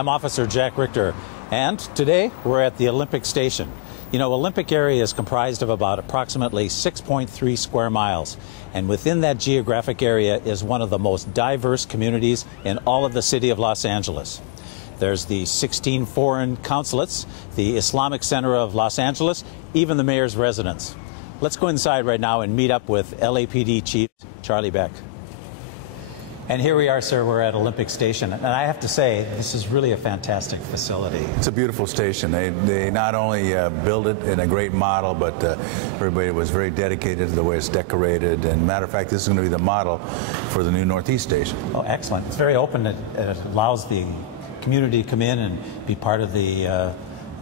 I'm Officer Jack Richter, and today we're at the Olympic Station. You know, Olympic area is comprised of about approximately 6.3 square miles, and within that geographic area is one of the most diverse communities in all of the city of Los Angeles. There's the 16 foreign consulates, the Islamic Center of Los Angeles, even the mayor's residence. Let's go inside right now and meet up with LAPD Chief Charlie Beck. And here we are, sir, we're at Olympic Station. And I have to say, this is really a fantastic facility. It's a beautiful station. They not only built it in a great model, but everybody was very dedicated to the way it's decorated. And matter of fact, this is going to be the model for the new Northeast Station. Oh, excellent. It's very open. It allows the community to come in and be part of the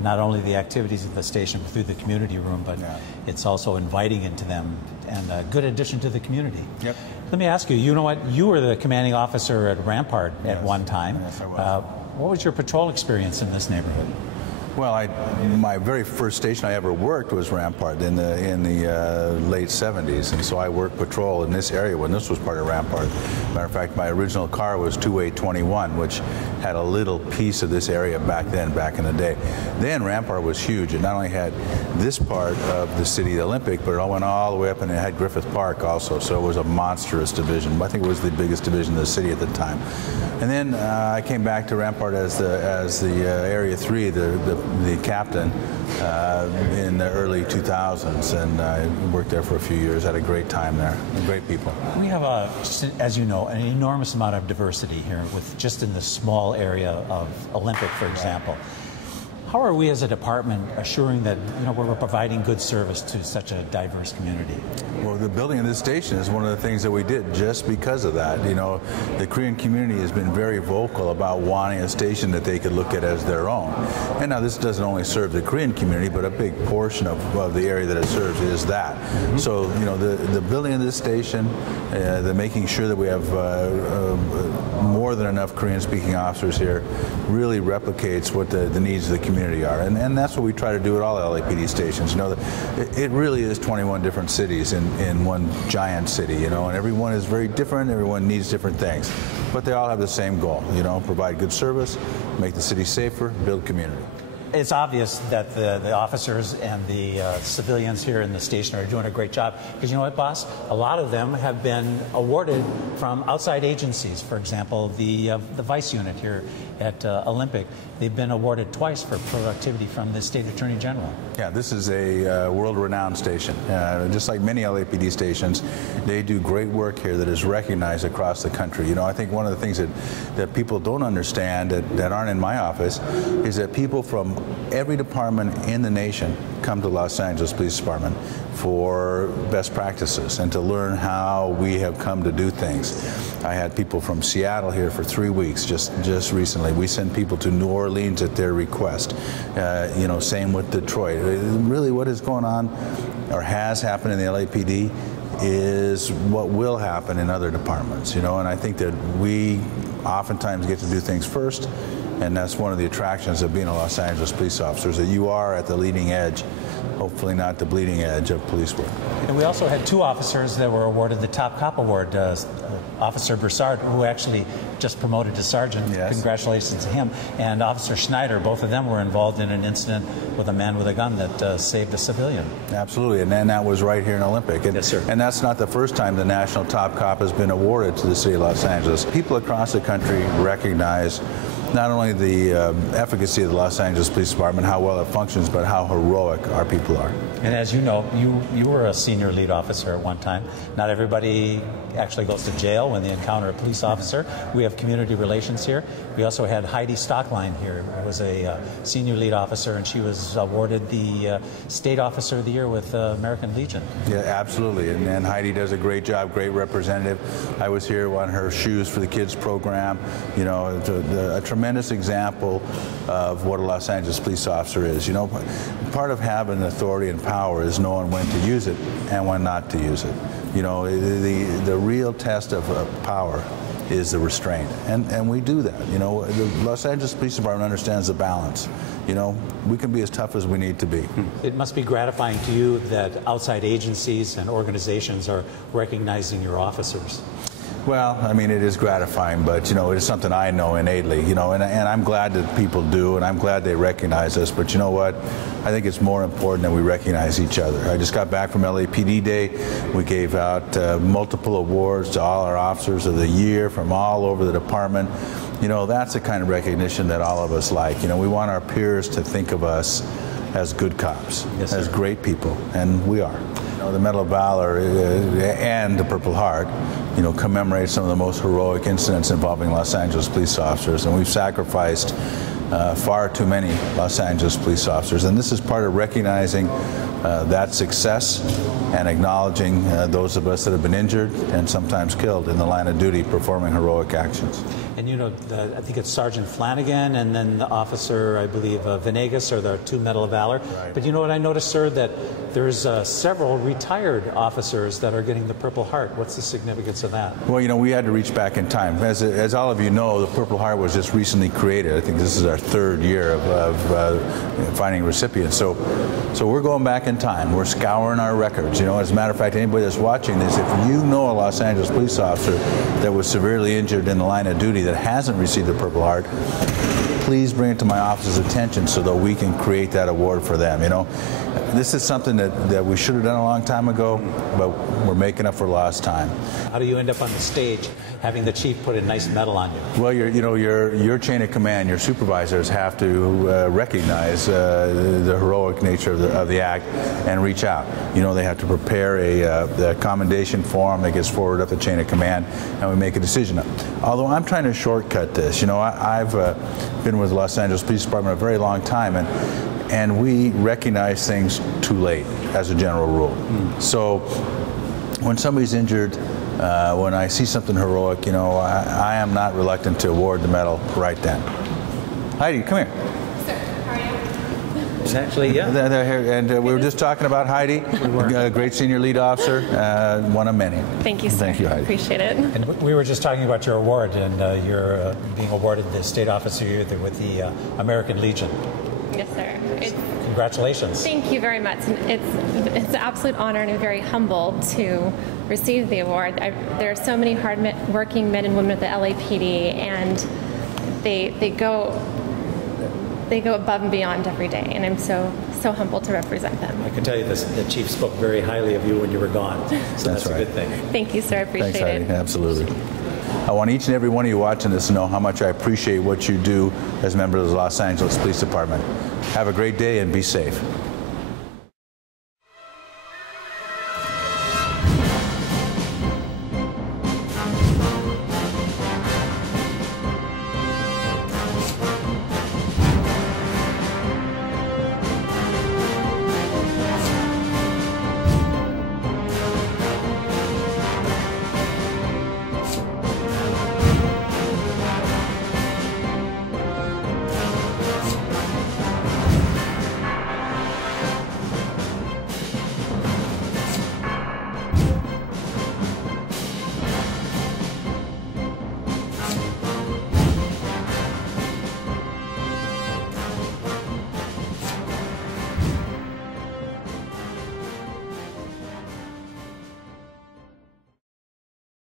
not only the activities of the station through the community room, but it's also inviting into them and a good addition to the community. Yep. Let me ask you, you know what, you were the commanding officer at Rampart at one time. Yes, I was. What was your patrol experience in this neighborhood? Well, my very first station I ever worked was Rampart in the late 70s, and so I worked patrol in this area when this was part of Rampart. Matter of fact, my original car was 2821, which had a little piece of this area back in the day. Then Rampart was huge. It not only had this part of the city, the Olympic, but it all went all the way up, and it had Griffith Park also, so it was a monstrous division. I think it was the biggest division in the city at the time. And then I came back to Rampart as the Area 3, the captain in the early 2000s, and I worked there for a few years. Had a great time there. Great people. We have, as you know, an enormous amount of diversity here, with just in the small area of Olympic, for example. How are we as a department assuring that we're providing good service to such a diverse community? Well, the building of this station is one of the things that we did just because of that. You know, the Korean community has been very vocal about wanting a station that they could look at as their own. And now this doesn't only serve the Korean community, but a big portion of the area that it serves is that. Mm-hmm. So, you know, the building of this station, the making sure that we have more than enough Korean-speaking officers here really replicates what the needs of the community are, and that's what we try to do at all LAPD stations. You know, it really is 21 different cities in one giant city, you know, and everyone is very different, everyone needs different things, but they all have the same goal, you know, provide good service, make the city safer, build community. It's obvious that the officers and the civilians here in the station are doing a great job, because you know what, boss? A lot of them have been awarded from outside agencies. For example, the Vice Unit here at Olympic, they've been awarded twice for productivity from the State Attorney General. Yeah, this is a world-renowned station. Just like many LAPD stations, they do great work here that is recognized across the country. You know, I think one of the things that people don't understand that aren't in my office is that people from every department in the nation come to Los Angeles Police Department for best practices and to learn how we have come to do things. I had people from Seattle here for 3 weeks just recently. We send people to New Orleans at their request. You know, same with Detroit. Really what is going on or has happened in the LAPD is what will happen in other departments, you know, and I think that we oftentimes get to do things first. And that's one of the attractions of being a Los Angeles police officer, is that you are at the leading edge, hopefully not the bleeding edge of police work. And we also had two officers that were awarded the Top Cop Award. Officer Broussard, who actually just promoted to sergeant, yes. Congratulations to him, and Officer Schneider, both of them were involved in an incident with a man with a gun that saved a civilian. Absolutely, and then that was right here in Olympic. And, yes, sir. And that's not the first time the National Top Cop has been awarded to the city of Los Angeles. People across the country recognize not only the efficacy of the Los Angeles Police Department, how well it functions, but how heroic our people are. And as you know, you were a senior lead officer at one time. Not everybody actually goes to jail when they encounter a police officer. We have community relations here. We also had Heidi Stockline here, who was a senior lead officer, and she was awarded the State Officer of the Year with American Legion. Yeah, absolutely. And Heidi does a great job, great representative. I was here on her Shoes for the Kids program. You know, a tremendous example of what a Los Angeles police officer is. You know, part of having authority and power is knowing when to use it and when not to use it. You know, the real test of power is the restraint, and we do that. You know, the Los Angeles Police Department understands the balance. You know, we can be as tough as we need to be. It must be gratifying to you that outside agencies and organizations are recognizing your officers. Well, I mean, it is gratifying, but, you know, it is something I know innately, you know, and I'm glad that people do, and I'm glad they recognize us. But you know what? I think it's more important that we recognize each other. I just got back from LAPD Day. We gave out multiple awards to all our officers of the year from all over the department. You know, that's the kind of recognition that all of us like. You know, we want our peers to think of us as good cops, yes, as sir. Great people, and we are. You know, the Medal of Valor and the Purple Heart, you know, commemorate some of the most heroic incidents involving Los Angeles police officers, and we've sacrificed far too many Los Angeles police officers, and this is part of recognizing that success and acknowledging those of us that have been injured and sometimes killed in the line of duty performing heroic actions. And you know, I think it's Sergeant Flanagan and then the officer, I believe, Venegas are the two Medal of Valor. Right. But you know what I noticed, sir, that there's several retired officers that are getting the Purple Heart. What's the significance of that? Well, you know, we had to reach back in time. As all of you know, the Purple Heart was just recently created. I think this is our third year of finding recipients. So we're going back in time. We're scouring our records. You know, as a matter of fact, anybody that's watching this, if you know a Los Angeles police officer that was severely injured in the line of duty that hasn't received the Purple Heart, please bring it to my office's attention so that we can create that award for them. You know, this is something that we should have done a long time ago, but we're making up for lost time. How do you end up on the stage having the chief put a nice medal on you? Well, your chain of command, your supervisors have to recognize the heroic nature of the act and reach out. You know, they have to prepare a commendation form that gets forwarded up the chain of command, and we make a decision. Although I'm trying to shortcut this, you know, I've been with the Los Angeles Police Department a very long time, and we recognize things too late as a general rule. So when somebody's injured, when I see something heroic, you know, I am not reluctant to award the medal right then. Heidi, come here. Sir, how are you? It's actually, yeah. And we were just talking about Heidi, a great senior lead officer, one of many. Thank you, sir. Thank you, Heidi. Appreciate it. And we were just talking about your award, and you're being awarded the State Officer of the Year with the American Legion. Yes, sir. Congratulations. Thank you very much. It's an absolute honor, and I'm very humbled to receive the award. There are so many hard-working men and women at the LAPD, and they go above and beyond every day, and I'm so humbled to represent them. I can tell you this, the chief spoke very highly of you when you were gone, so that's right. a good thing. Thank you, sir. I appreciate Thanks, Heidi. it. Absolutely. I want each and every one of you watching this to know how much I appreciate what you do as members of the Los Angeles Police Department. Have a great day and be safe.